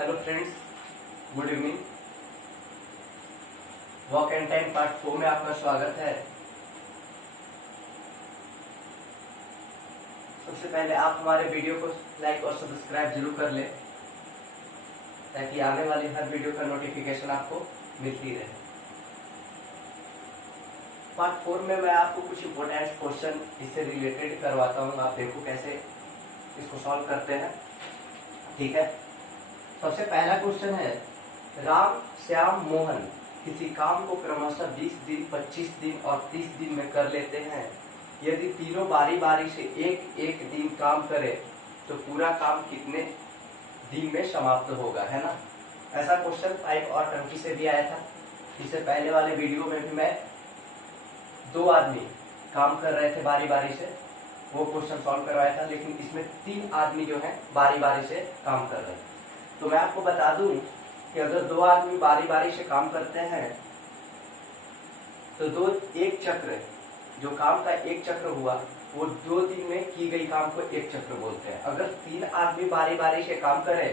Hello friends, good evening. Walk and time part 4 में आपका स्वागत है। सबसे पहले आप हमारे वीडियो को लाइक और सब्सक्राइब जरूर कर लें ताकि आने वाली हर वीडियो का नोटिफिकेशन आपको मिलती रहे। पार्ट 4 में मैं आपको कुछ इंपॉर्टेंट क्वेश्चन इससे रिलेटेड करवाता हूँ। आप देखो कैसे इसको सॉल्व करते हैं। ठीक है, सबसे पहला क्वेश्चन है, राम, श्याम, मोहन किसी काम को क्रमशः 20 दिन, 25 दिन और 30 दिन में कर लेते हैं। यदि तीनों बारी बारी से एक एक दिन काम करें तो पूरा काम कितने दिन में समाप्त होगा, है ना। ऐसा क्वेश्चन 5 और 20 से भी आया था। इससे पहले वाले वीडियो में भी मैं 2 आदमी काम कर रहे थे बारी बारी से, वो क्वेश्चन सॉल्व करवाया था, लेकिन इसमें 3 आदमी जो है बारी बारी से काम कर रहे थे। तो मैं आपको बता दूं कि अगर 2 आदमी बारी बारी से काम करते हैं तो एक चक्र, जो काम का एक चक्र हुआ वो 2 दिन में की गई काम को एक चक्र बोलते हैं। अगर 3 आदमी बारी बारी से काम करे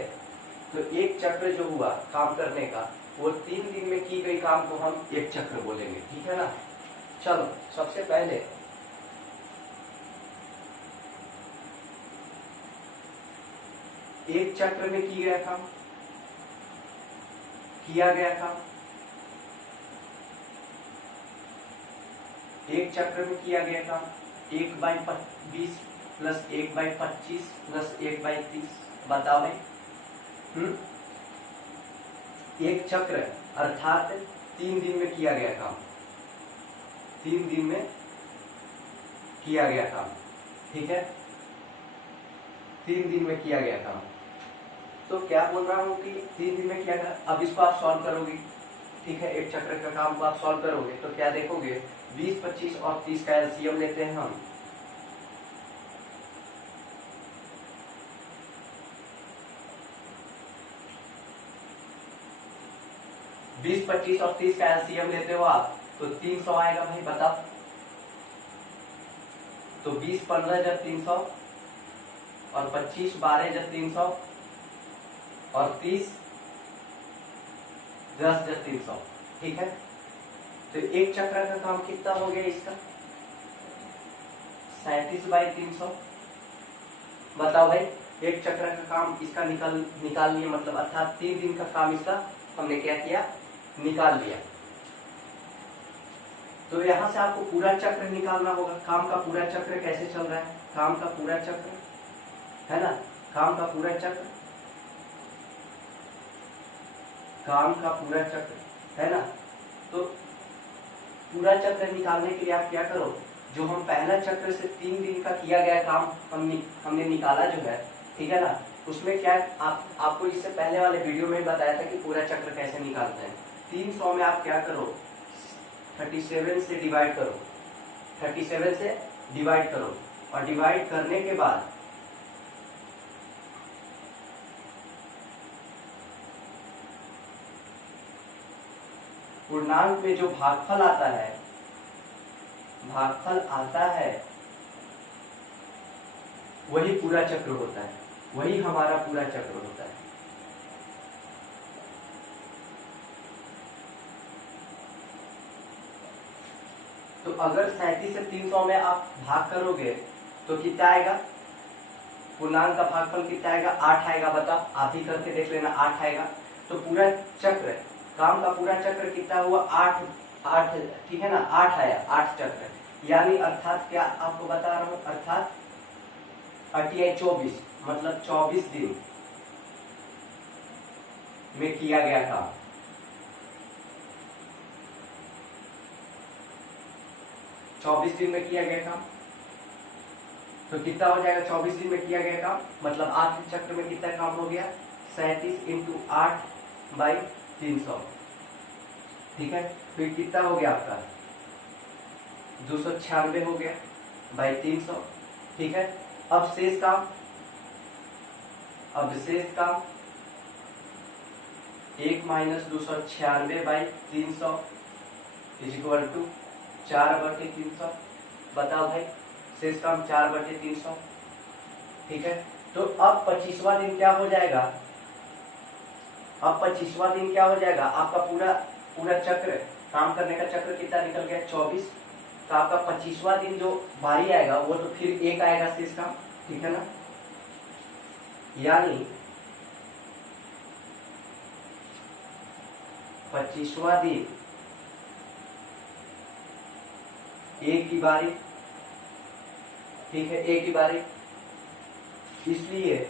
तो एक चक्र जो हुआ काम करने का वो 3 दिन में की गई काम को हम एक चक्र बोलेंगे। ठीक है ना। चलो, सबसे पहले एक चक्र में किया गया काम, एक चक्र में किया गया काम 1/20 प्लस 1/25 प्लस 1/30। बताओ भाई। एक चक्र अर्थात 3 दिन में किया गया काम, 3 दिन में किया गया काम। ठीक है, 3 दिन में किया गया काम। तो क्या बोल रहा हूँ कि 3 दिन में किया गया। अब इसको आप सॉल्व करोगे। ठीक है, एक चक्र का काम को आप सॉल्व करोगे तो क्या देखोगे, 20, 25 और 30 का एलसीएम लेते हैं हम। बीस, 25 और 30 का एलसीएम लेते हो आप तो 300 आएगा भाई। बताओ, तो 20 15 जब 300 और 25 12 जब 300 और 30 10 जब 300। ठीक है, तो एक चक्र का काम कितना हो गया इसका, 37/300। बताओ भाई, एक चक्र का काम इसका निकाल लिया, मतलब अर्थात 3 दिन का काम इसका हमने क्या किया, निकाल लिया। तो यहां से आपको पूरा चक्र निकालना होगा। काम का पूरा चक्र कैसे चल रहा है, काम का पूरा चक्र है ना, काम का पूरा चक्र, काम का पूरा चक्र है ना। तो पूरा चक्र निकालने के लिए आप क्या करो, जो हम पहला चक्र से 3 दिन का किया गया काम हमने निकाला जो है, ठीक है ना, उसमें क्या आपको इससे पहले वाले वीडियो में बताया था कि पूरा चक्र कैसे निकालते हैं। 300 में आप क्या करो, 37 से डिवाइड करो, 37 से डिवाइड करो और डिवाइड करने के बाद पूर्णांक में जो भागफल आता है वही पूरा चक्र होता है, वही हमारा पूरा चक्र होता है। तो अगर 37 से 300 में आप भाग करोगे तो कितना आएगा, पूर्णांक का भागफल कितना आएगा, 8 आएगा। बताओ, आप ही करके देख लेना, 8 आएगा। तो पूरा चक्र, काम का पूरा चक्र कितना हुआ, 8। ठीक है ना, 8 आया, 8 चक्र। यानी अर्थात क्या आपको बता रहा हूं, अर्थात 24 मतलब 24 दिन में किया गया काम। चौबीस दिन में किया गया काम, तो कितना हो जाएगा, 24 दिन में किया गया काम मतलब 8 चक्र में कितना काम हो गया, 37 × 8/300। ठीक है, फिर कितना हो गया आपका, 296 हो गया बाई 300। ठीक है, अब शेष काम, अब शेष काम 1 - 296/300 = 4/300। बताओ भाई, शेष काम 4/300। ठीक है, तो अब 25वां दिन क्या हो जाएगा, अब 25वां दिन क्या हो जाएगा, आपका पूरा पूरा चक्र, काम करने का चक्र कितना निकल गया, 24। तो आपका 25वां दिन जो बारी आएगा वो तो फिर 1 आएगा शेष काम, ठीक है ना। यानी 25वां दिन एक की बारी, ठीक है, एक की बारी, इसलिए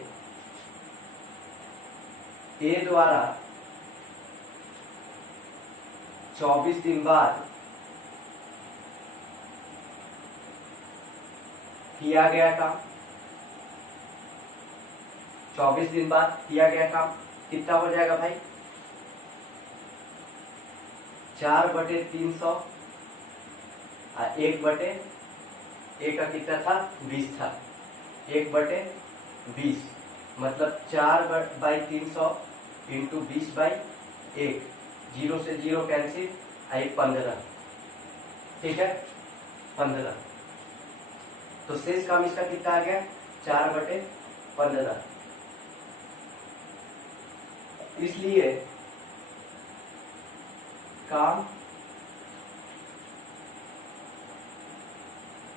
ए द्वारा 24 दिन बाद किया गया काम, 24 दिन बाद किया गया काम कितना हो जाएगा भाई, 4/300, 1/1 का कितना था, 20 था, 1/20, मतलब 4/300 इंटू 20/1, 0 से 0 कैंसिल, 15, ठीक है, 15। तो शेष काम इसका कितना आ गया, 4/15। इसलिए काम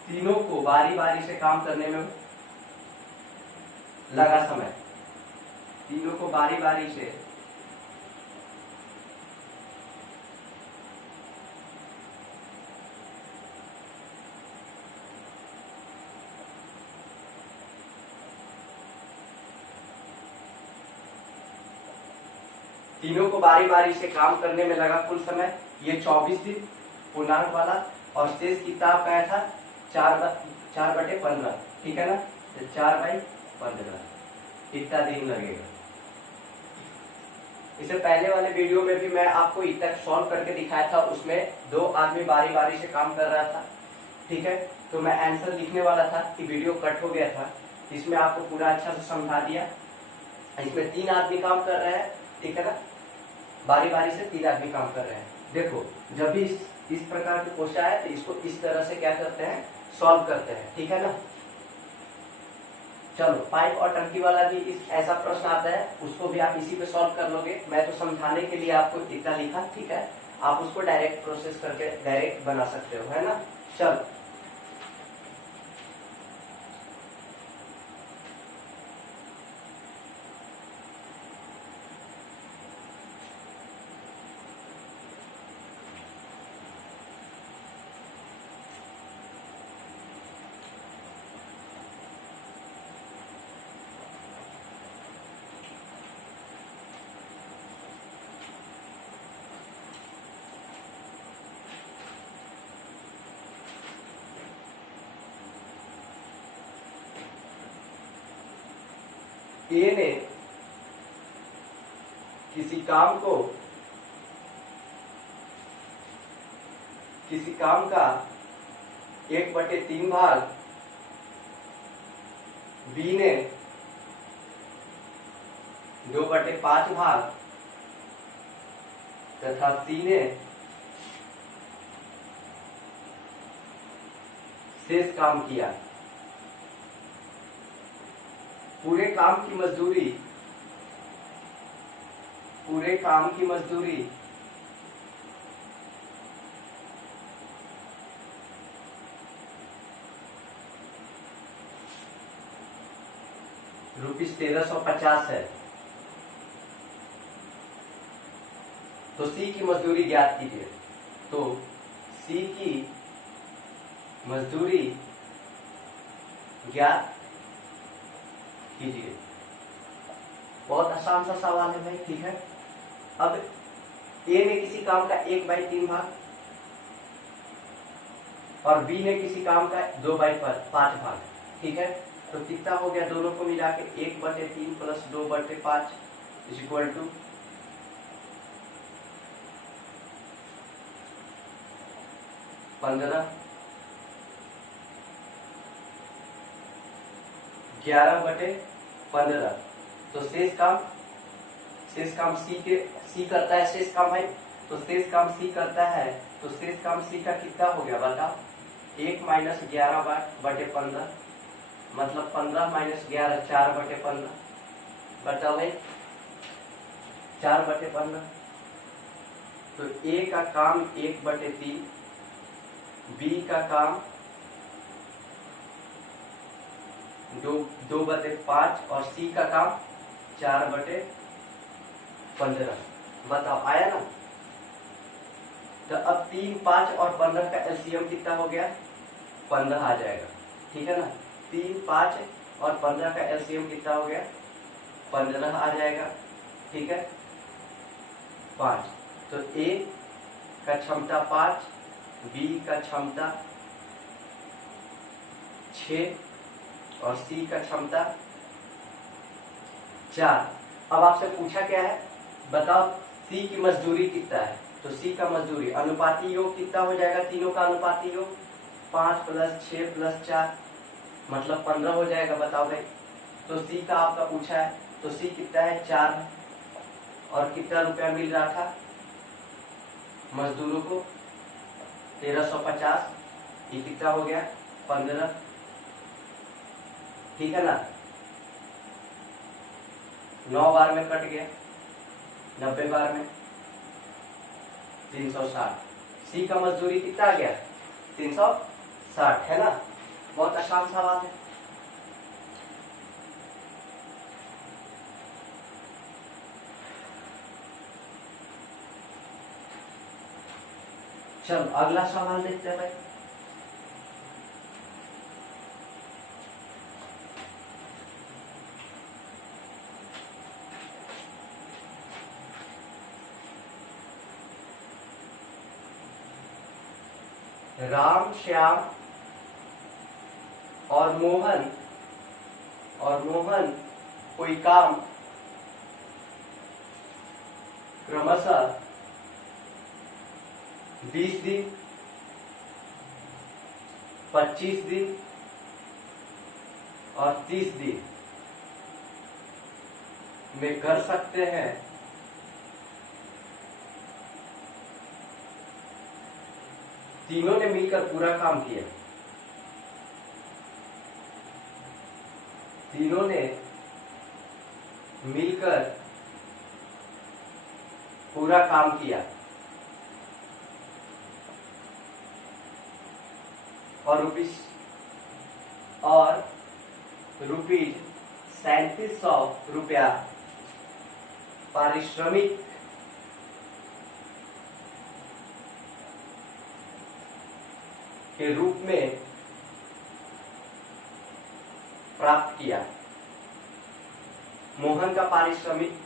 तीनों को बारी बारी से काम करने में लगा समय, तीनों को बारी बारी से काम करने में लगा कुल समय ये 24 दिन पूर्णांक वाला, और शेष कितना आपका आया था 4/15, ठीक है ना, तो 4/15 इतना दिन लगेगा। इससे पहले वाले वीडियो में भी मैं आपको इतना सॉल्व करके दिखाया था, उसमें 2 आदमी बारी बारी से काम कर रहा था, ठीक है। तो मैं आंसर लिखने वाला था कि वीडियो कट हो गया था, इसमें आपको पूरा अच्छा से समझा दिया। इसमें 3 आदमी काम कर रहे हैं, ठीक है ना, बारी बारी से 3 आदमी काम कर रहे हैं। देखो जब भी इस प्रकार के क्वेश्चन आए तो इसको इस तरह से क्या करते हैं, सॉल्व करते हैं, ठीक है ना। चलो पाइप और टंकी वाला भी इस ऐसा प्रश्न आता है, उसको भी आप इसी पे सॉल्व कर लोगे। मैं तो समझाने के लिए आपको इतना लिखा, ठीक है, आप उसको डायरेक्ट प्रोसेस करके डायरेक्ट बना सकते हो, है ना। चलो ए ने किसी काम का 1/3 भाग बी ने 2/5 भाग तथा सी ने शेष काम किया। पूरे काम की मजदूरी ₹1350 है। तो सी की मजदूरी ज्ञात कीजिए। तो सी की मजदूरी ज्ञात कीजिए। बहुत आसान सा सवाल है भाई, ठीक है। अब ए ने किसी काम का 1/3 भाग और बी ने किसी काम का 2/5 भाग, ठीक है। तो कितना हो गया, दोनों को मिला के 1/3 प्लस 2/5 इज इक्वल टू 15, 11/15। तो शेष काम सी करता है, शेष काम भाई, तो शेष काम सी करता है, तो शेष काम सी का कितना हो गया बताओ, 1 - 11/15, मतलब 15 - 11 4/15। बताओ भाई 4/15। तो ए का काम 1/3, बी का काम 2/5 और सी का काम 4/15। बताओ आया ना। तो अब 3, 5 और 15 का एलसीएम कितना हो गया? 15 आ जाएगा। ठीक है ना। 3, 5 और 15 का एलसीएम कितना हो गया? 15 आ जाएगा। ठीक है। 5। तो ए का क्षमता 5, बी का क्षमता 6 और सी का क्षमता 4। अब आपसे पूछा क्या है? बताओ सी की मजदूरी कितना है। तो सी का मजदूरी अनुपाती योग कितना हो जाएगा? तीनों का अनुपाती योग 5 + 6 + 4 मतलब 15 हो जाएगा। बताओ भाई। तो सी का आपका पूछा है, तो सी कितना है? 4 है। और कितना रुपया मिल रहा था मजदूरों को? 1350। ये कितना हो गया? 15। ठीक है ना। 9 बार में कट गया, 90 बार में 360। सी का मजदूरी कितना आ गया? 360 है ना। बहुत आसान सवाल है। चल अगला सवाल देखते हैं भाई। राम, श्याम और मोहन कोई काम क्रमशः 20 दिन, 25 दिन और 30 दिन में कर सकते हैं। तीनों ने मिलकर पूरा काम किया। तीनों ने मिलकर पूरा काम किया और रुपीज 3700 रुपया पारिश्रमिक के रूप में प्राप्त किया। मोहन का पारिश्रमिक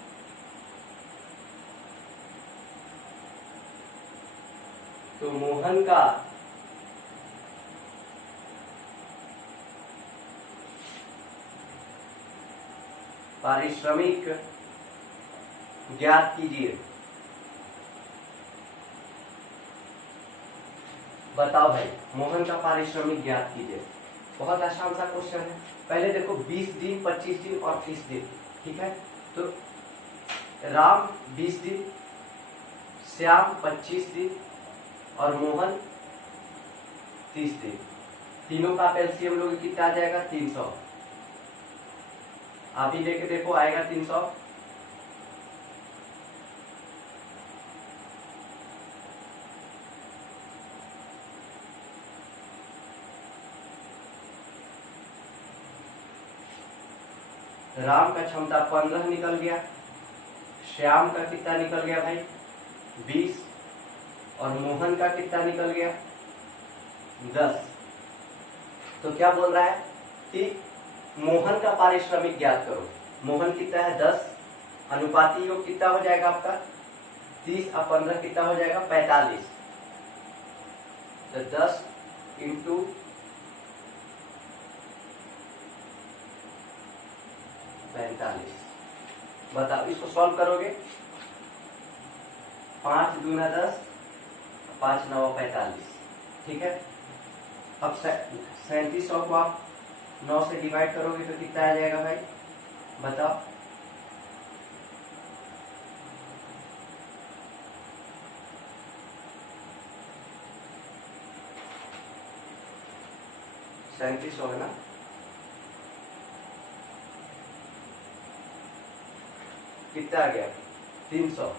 तो मोहन का पारिश्रमिक ज्ञात कीजिए। बताओ भाई, मोहन का पारिश्रमिक ज्ञात कीजिए। बहुत आसान सा क्वेश्चन है। पहले देखो 20 दिन, 25 दिन और 30 दिन। ठीक है। तो राम 20 दिन, श्याम 25 दिन और मोहन 30 दिन। तीनों का एलसीएम लोगे कितना आ जाएगा? 300। आप ही लेके देखो, आएगा 300। राम का क्षमता 15 निकल गया। श्याम का कितना निकल गया भाई? 20। और मोहन का कितना निकल गया? 10। तो क्या बोल रहा है कि मोहन का पारिश्रमिक ज्ञात करो। मोहन कितना है? 10। अनुपाती योग कितना हो जाएगा आपका? 30 और 15 कितना हो जाएगा? 45। तो 10 × 45। बताओ इसको सॉल्व करोगे। 5 दूना 10, 5 9 45। ठीक है। अब 3700 को आप 9 से डिवाइड करोगे तो कितना आ जाएगा भाई? बताओ। सैंतीस है ना। कितना आ गया? 300।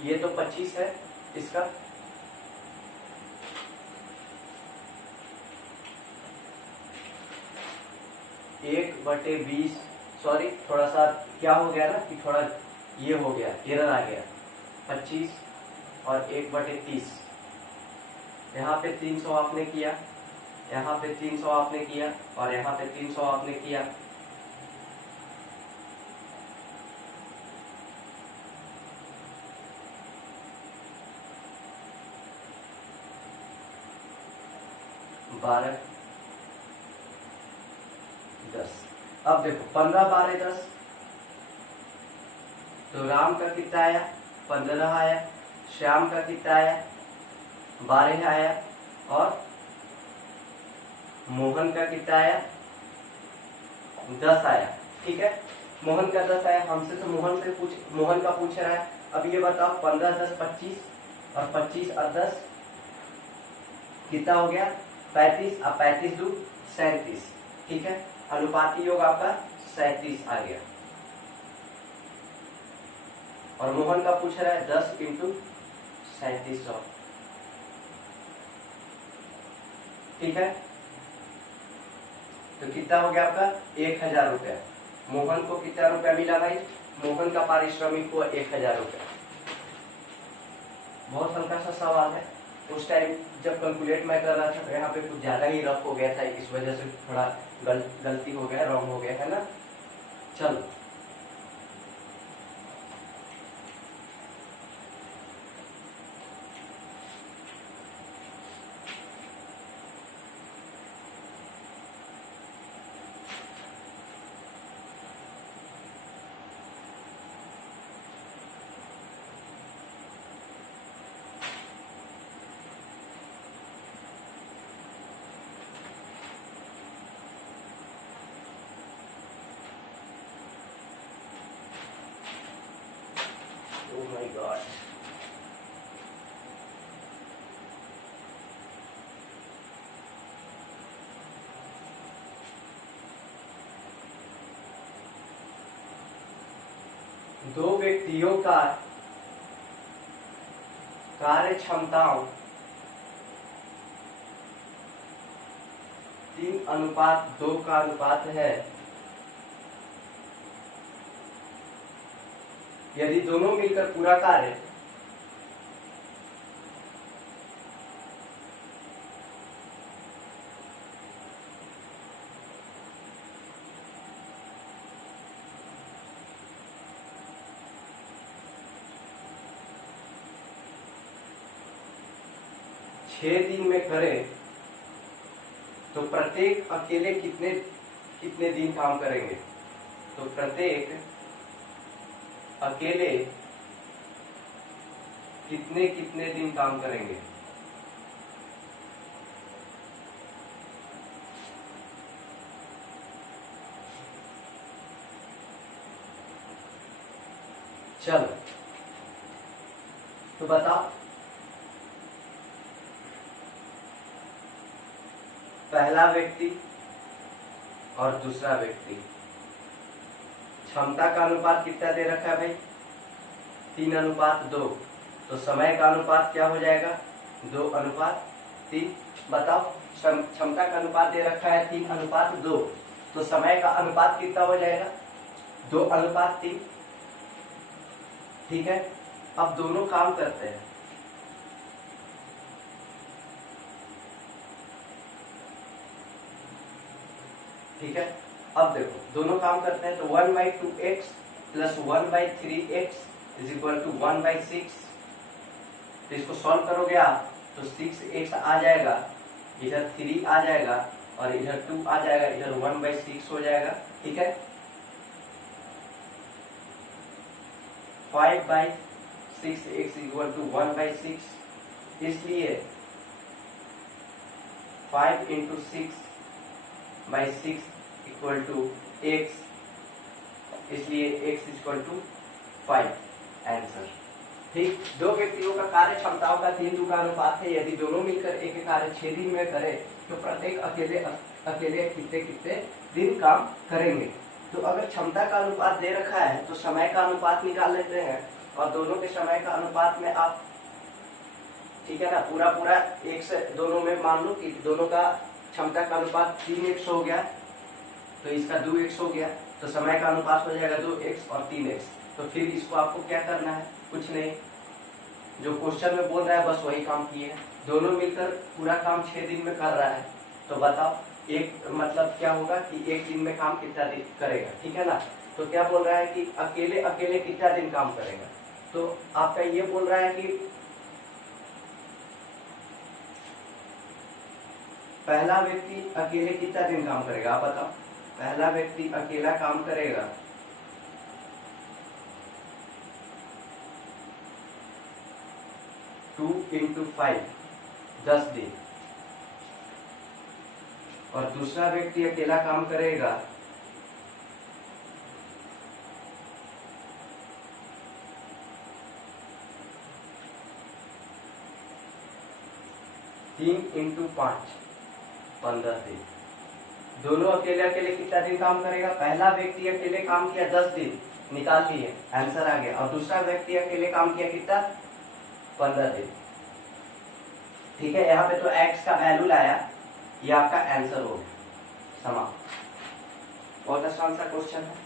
ये तो 25 है इसका, एक बटे 20, सॉरी थोड़ा सा क्या हो गया ना कि थोड़ा ये हो गया, एरर आ गया। 25 और 1/30, यहाँ पे 300 आपने किया, यहाँ पे 300 आपने किया और यहाँ पे 300 आपने किया। बारह 10। अब देखो 15 12 10, तो राम का कितना आया? 15 आया। श्याम का कितना आया? 12 आया। और मोहन का कितना आया? 10 आया। ठीक है, मोहन का 10 आया। हमसे तो मोहन का पूछ रहा है। अब ये बताओ 15 10 25 और 25 और 10 कितना हो गया? 35। अब 35 दूं 37। ठीक है, अनुपाती योग आपका 37 आ गया। और मोहन का पूछ रहा है 10 इंटू 3700। ठीक है, तो कितना हो गया आपका? 1000 रुपया। मोहन को कितना रुपया मिला भाई? मोहन का पारिश्रमिक हुआ 1000 रुपया। बहुत हल्का सा सवाल है। उस टाइम जब कैलकुलेट मैं कर रहा था तो यहाँ पे कुछ ज्यादा ही रफ हो गया था, इस वजह से थोड़ा गलती हो गया, रॉन्ग हो गया है ना। चलो Oh my God. दो व्यक्तियों का कार्य क्षमताओं 3:2 का अनुपात है। यदि दोनों मिलकर पूरा कार्य छह दिन में करें तो प्रत्येक अकेले कितने कितने दिन काम करेंगे? तो प्रत्येक अकेले कितने कितने दिन काम करेंगे? चलो तो बताओ, पहला व्यक्ति और दूसरा व्यक्ति क्षमता का अनुपात कितना दे रखा है भाई? 3:2। तो समय का अनुपात क्या हो जाएगा? 2:3। बताओ, क्षमता का अनुपात दे रखा है 3:2, तो समय का अनुपात कितना हो जाएगा? 2:3। ठीक है, अब दोनों काम करते हैं। ठीक है, अब देखो दोनों काम करते हैं तो 1/2x plus 1/3x is equal to 1/6। तो इसको सॉल्व करोगे आप तो 6x आ जाएगा, इधर 3 आ जाएगा और इधर 2 आ जाएगा, इधर 1/6 हो जाएगा। ठीक है, 5/6x इक्वल टू 1/6, इसलिए 5 इंटू 6/6 इक्वल टू x, इसलिए x इक्वल टू 5। आंसर। ठीक, दो व्यक्तियों का कार्य क्षमताओं का 3:2 का अनुपात है। यदि दोनों मिलकर एक कार्य 6 दिन में करे तो प्रत्येक अकेले अकेले कितने कितने दिन काम करेंगे। तो अगर क्षमता का अनुपात दे रखा है तो समय का अनुपात निकाल लेते हैं, और दोनों के समय का अनुपात में आप, ठीक है ना, पूरा पूरा एक से दोनों में मान लो कि दोनों का क्षमता का अनुपात 3x हो गया, तो इसका 2x हो गया, तो समय का अनुपात हो जाएगा 2x और 3x। तो फिर इसको आपको क्या करना है, कुछ नहीं, जो क्वेश्चन में बोल रहा है बस वही काम किए। दोनों मिलकर पूरा काम 6 दिन में कर रहा है, तो बताओ एक मतलब क्या होगा कि एक दिन में काम कितना दिन करेगा, ठीक है ना। तो क्या बोल रहा है कि अकेले अकेले कितना दिन काम करेगा, तो आपका ये बोल रहा है कि पहला व्यक्ति अकेले कितना दिन काम करेगा, आप बताओ। पहला व्यक्ति अकेला काम करेगा 2 × 5 10 दिन, और दूसरा व्यक्ति अकेला काम करेगा 3 × 5 15 दिन। दोनों अकेले अकेले कितना दिन काम करेगा, पहला व्यक्ति अकेले काम किया 10 दिन, निकाल लिए, आंसर आ गया, और दूसरा व्यक्ति अकेले काम किया कितना, 15 दिन। ठीक है, यहाँ पे तो x का वैल्यू लाया, ये आपका आंसर हो गया, समाप्त। बहुत आसान सा क्वेश्चन है।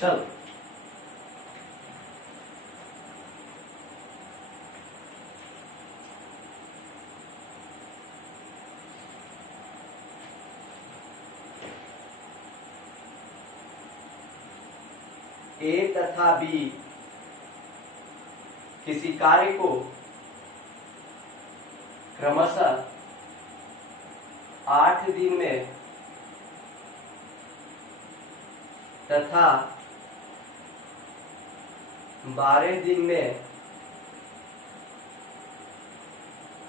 चलो A तथा B किसी कार्य को क्रमशः 8 दिन में तथा 12 दिन में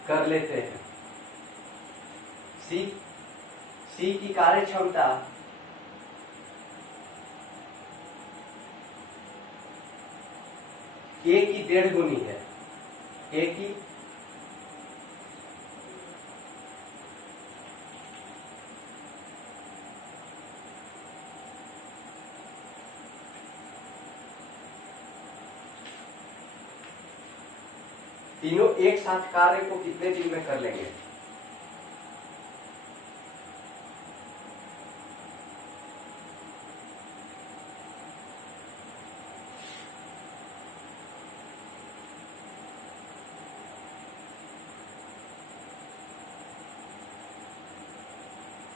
कर लेते हैं। सी की कार्य क्षमता A की 1.5 गुनी है। A की तीनों एक साथ कार्य को कितने दिन में कर लेंगे,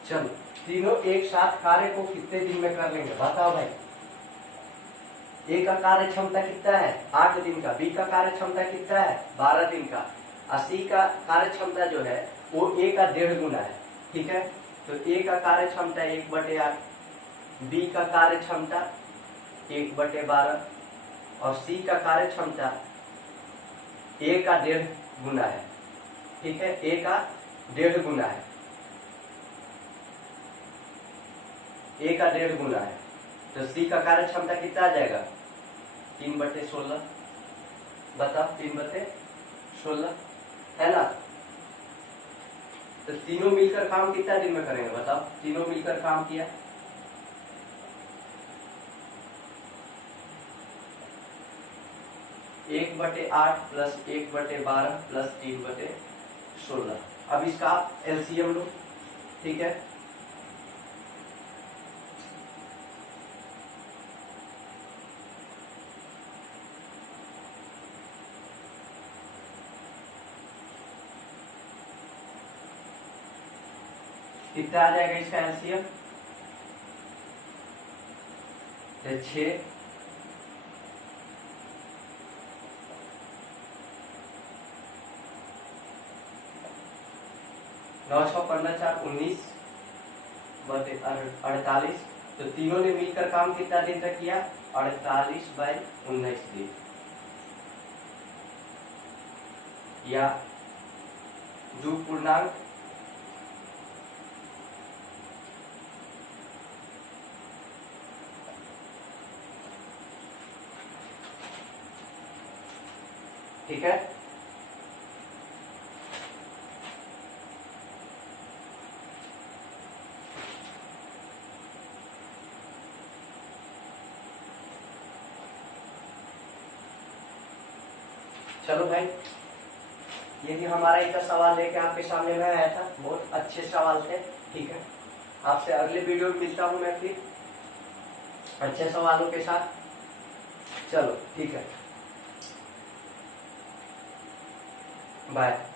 चलो तीनों एक साथ कार्य को कितने दिन में कर लेंगे, बताओ भाई। ए का कार्य क्षमता कितना है, 8 दिन का। बी का कार्य क्षमता कितना है, 12 दिन का। और सी का कार्य क्षमता जो है वो ए का 1.5 गुना है। ठीक है, तो ए का कार्य क्षमता 1/8, बी का कार्य क्षमता 1/12 और सी का कार्य क्षमता ए का 1.5 गुना है। ठीक है, ए का 1.5 गुना है, ए का 1.5 गुना है। तो सी का कार्य क्षमता कितना आ जाएगा, 3/16। बताओ 3/16 है ना। तो तीनों मिलकर काम कितना दिन में करेंगे, बताओ। तीनों मिलकर काम किया, एक 1/8 प्लस 1/12 प्लस 3/16। अब इसका आप एलसीएम लो। ठीक है, कितना आ जाएगा इसका एलसीएम, 6 9 6 15 4 19/48। तो तीनों ने मिलकर काम कितना दिन तक किया, 48/19 दिन, या 2 पूर्णांक ठीक है। चलो भाई, ये भी हमारा एक सवाल लेके आपके सामने में आया था, बहुत अच्छे सवाल थे। ठीक है, आपसे अगले वीडियो में मिलता हूँ मैं फिर अच्छे सवालों के साथ। चलो ठीक है, बाय।